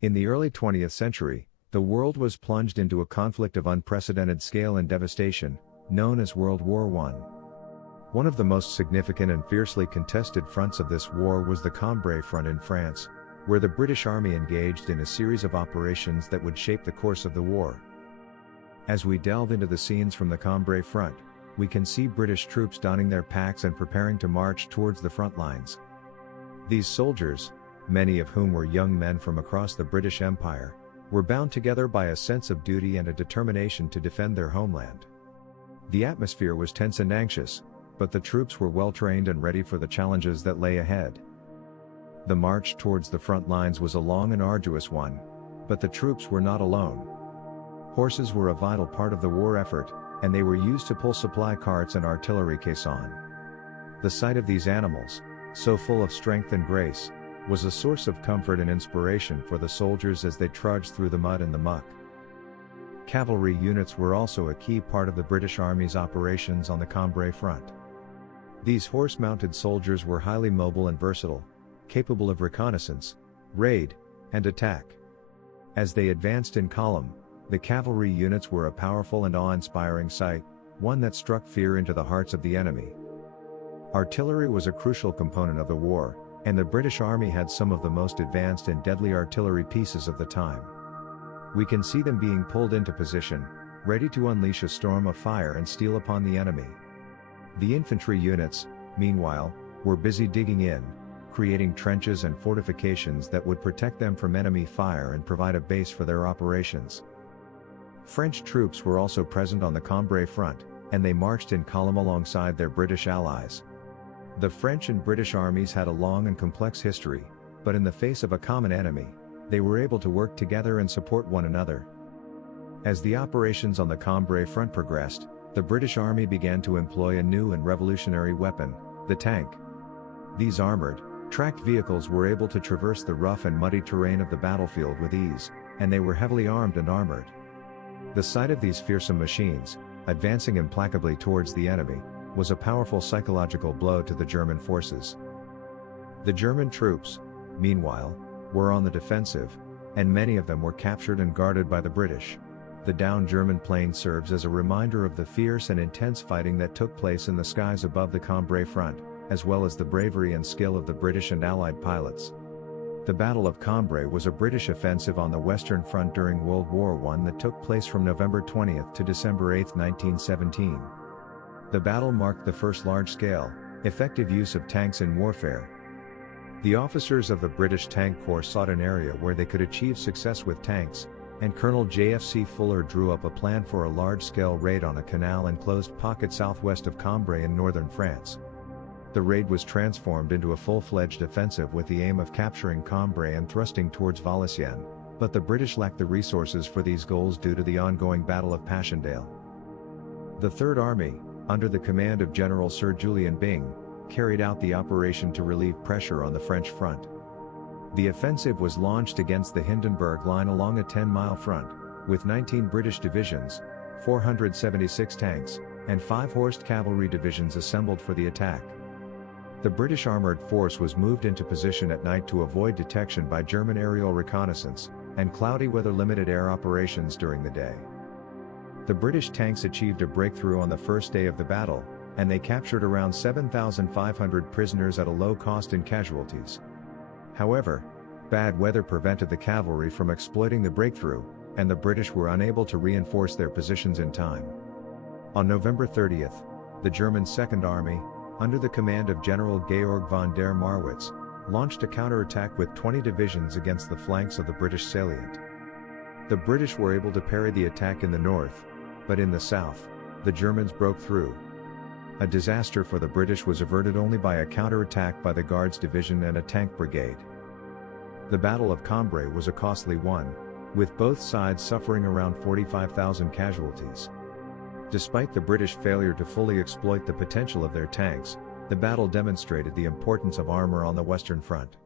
In the early 20th century, the world was plunged into a conflict of unprecedented scale and devastation, known as World War I. One of the most significant and fiercely contested fronts of this war was the Cambrai front in France, where the British Army engaged in a series of operations that would shape the course of the war. As we delve into the scenes from the Cambrai front, we can see British troops donning their packs and preparing to march towards the front lines. These soldiers, many of whom were young men from across the British Empire, were bound together by a sense of duty and a determination to defend their homeland. The atmosphere was tense and anxious, but the troops were well trained and ready for the challenges that lay ahead. The march towards the front lines was a long and arduous one, but the troops were not alone. Horses were a vital part of the war effort, and they were used to pull supply carts and artillery caisson. The sight of these animals, so full of strength and grace, was a source of comfort and inspiration for the soldiers as they trudged through the mud and the muck. Cavalry units were also a key part of the British Army's operations on the Cambrai front. These horse-mounted soldiers were highly mobile and versatile, capable of reconnaissance, raid, and attack. As they advanced in column, the cavalry units were a powerful and awe-inspiring sight, one that struck fear into the hearts of the enemy. Artillery was a crucial component of the war, and the British Army had some of the most advanced and deadly artillery pieces of the time. We can see them being pulled into position, ready to unleash a storm of fire and steel upon the enemy. The infantry units, meanwhile, were busy digging in, creating trenches and fortifications that would protect them from enemy fire and provide a base for their operations. French troops were also present on the Cambrai front, and they marched in column alongside their British allies. The French and British armies had a long and complex history, but in the face of a common enemy, they were able to work together and support one another. As the operations on the Cambrai front progressed, the British Army began to employ a new and revolutionary weapon, the tank. These armored, tracked vehicles were able to traverse the rough and muddy terrain of the battlefield with ease, and they were heavily armed and armored. The sight of these fearsome machines, advancing implacably towards the enemy, was a powerful psychological blow to the German forces. The German troops, meanwhile, were on the defensive, and many of them were captured and guarded by the British. The downed German plane serves as a reminder of the fierce and intense fighting that took place in the skies above the Cambrai front, as well as the bravery and skill of the British and Allied pilots. The Battle of Cambrai was a British offensive on the Western Front during World War I that took place from November 20 to December 8, 1917. The battle marked the first large-scale, effective use of tanks in warfare. The officers of the British Tank Corps sought an area where they could achieve success with tanks, and Colonel J.F.C. Fuller drew up a plan for a large-scale raid on a canal-enclosed pocket southwest of Cambrai in northern France. The raid was transformed into a full-fledged offensive with the aim of capturing Cambrai and thrusting towards Valenciennes, but the British lacked the resources for these goals due to the ongoing Battle of Passchendaele. The Third Army, under the command of General Sir Julian Byng, carried out the operation to relieve pressure on the French front. The offensive was launched against the Hindenburg Line along a 10-mile front, with 19 British divisions, 476 tanks, and 5 horsed cavalry divisions assembled for the attack. The British armoured force was moved into position at night to avoid detection by German aerial reconnaissance, and cloudy weather limited air operations during the day. The British tanks achieved a breakthrough on the first day of the battle, and they captured around 7,500 prisoners at a low cost in casualties. However, bad weather prevented the cavalry from exploiting the breakthrough, and the British were unable to reinforce their positions in time. On November 30th, the German Second Army, under the command of General Georg von der Marwitz, launched a counterattack with 20 divisions against the flanks of the British salient. The British were able to parry the attack in the north, but in the south, the Germans broke through. A disaster for the British was averted only by a counterattack by the Guards Division and a tank brigade. The Battle of Cambrai was a costly one, with both sides suffering around 45,000 casualties. Despite the British failure to fully exploit the potential of their tanks, the battle demonstrated the importance of armor on the Western Front.